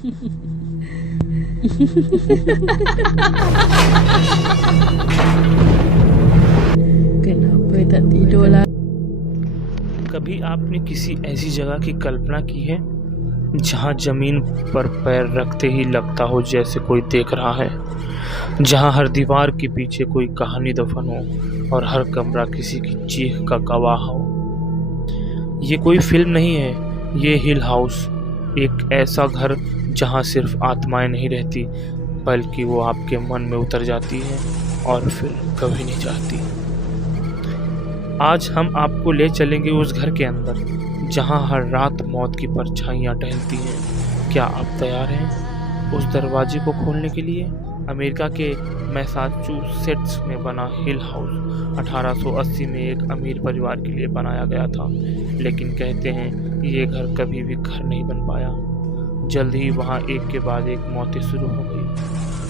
Kenapa tak tidur lah? कभी आपने किसी ऐसी जगह की कल्पना की है जहां जमीन पर पैर रखते ही लगता हो जैसे कोई देख रहा है, जहां हर दीवार के पीछे कोई कहानी दफन हो और हर कमरा किसी की चीख का गवाह हो? ये कोई फिल्म नहीं है, ये हिल हाउस, एक ऐसा घर जहां सिर्फ आत्माएं नहीं रहती बल्कि वो आपके मन में उतर जाती है और फिर कभी नहीं जाती। आज हम आपको ले चलेंगे उस घर के अंदर जहां हर रात मौत की परछाइयां टहलती हैं। क्या आप तैयार हैं उस दरवाजे को खोलने के लिए? अमेरिका के मैसाचुसेट्स में बना हिल हाउस 1880 में एक अमीर परिवार के लिए बनाया गया था, लेकिन कहते हैं ये घर कभी भी घर नहीं बन पाया। जल्द ही वहाँ एक के बाद एक मौतें शुरू हो गई,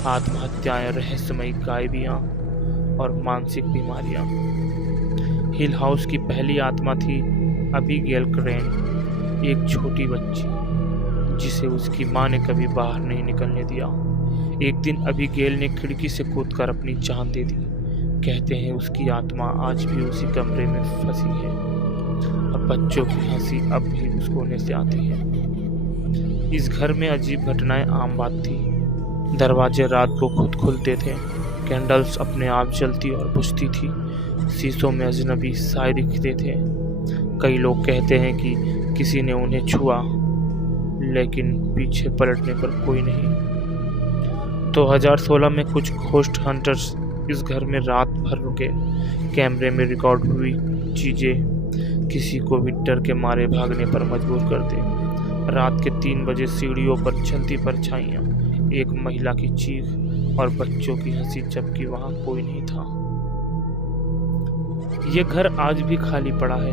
आत्महत्याएं, रहस्यमयी गायबियाँ और मानसिक बीमारियाँ। हिल हाउस की पहली आत्मा थी अबीगेल क्रेन, एक छोटी बच्ची जिसे उसकी माँ ने कभी बाहर नहीं निकलने दिया। एक दिन अबीगेल ने खिड़की से कूदकर अपनी जान दे दी। कहते हैं उसकी आत्मा आज भी उसी कमरे में फंसी है और बच्चों की हंसी अब भी मुस्कुराने से आती है। इस घर में अजीब घटनाएं आम बात थी। दरवाजे रात को खुद खुलते थे, कैंडल्स अपने आप जलती और बुझती थी, शीशों में अजनबी साए दिखते थे। कई लोग कहते हैं कि किसी ने उन्हें छुआ, लेकिन पीछे पलटने पर कोई नहीं। 2016 में कुछ घोस्ट हंटर्स इस घर में रात भर रुके। कैमरे में रिकॉर्ड हुई चीजें किसी को भी डर के मारे भागने पर मजबूर कर दे। रात के 3 बजे सीढ़ियों पर चलती परछाइयाँ, एक महिला की चीख और बच्चों की हंसी, जबकि वहाँ कोई नहीं था। ये घर आज भी खाली पड़ा है।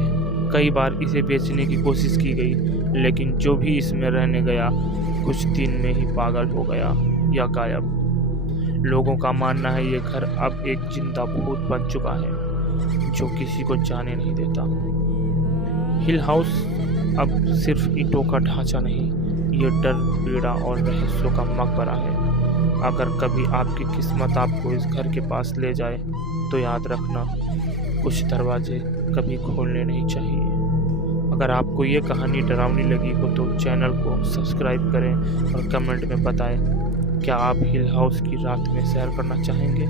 कई बार इसे बेचने की कोशिश की गई, लेकिन जो भी इसमें रहने गया कुछ दिन में ही पागल हो गया या गायब। लोगों का मानना है ये घर अब एक जिंदा भूत बन चुका है जो किसी को जाने नहीं देता। हिल हाउस अब सिर्फ ईंटों का ढांचा नहीं, ये डर, पीड़ा और रहस्यों का मकबरा है। अगर कभी आपकी किस्मत आपको इस घर के पास ले जाए तो याद रखना, कुछ दरवाजे कभी खोलने नहीं चाहिए। अगर आपको ये कहानी डरावनी लगी हो तो चैनल को सब्सक्राइब करें और कमेंट में बताएं, क्या आप हिल हाउस की रात में सैर करना चाहेंगे?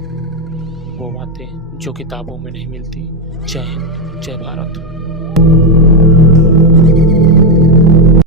वो बातें जो किताबों में नहीं मिलती। जय हिंद, जय भारत।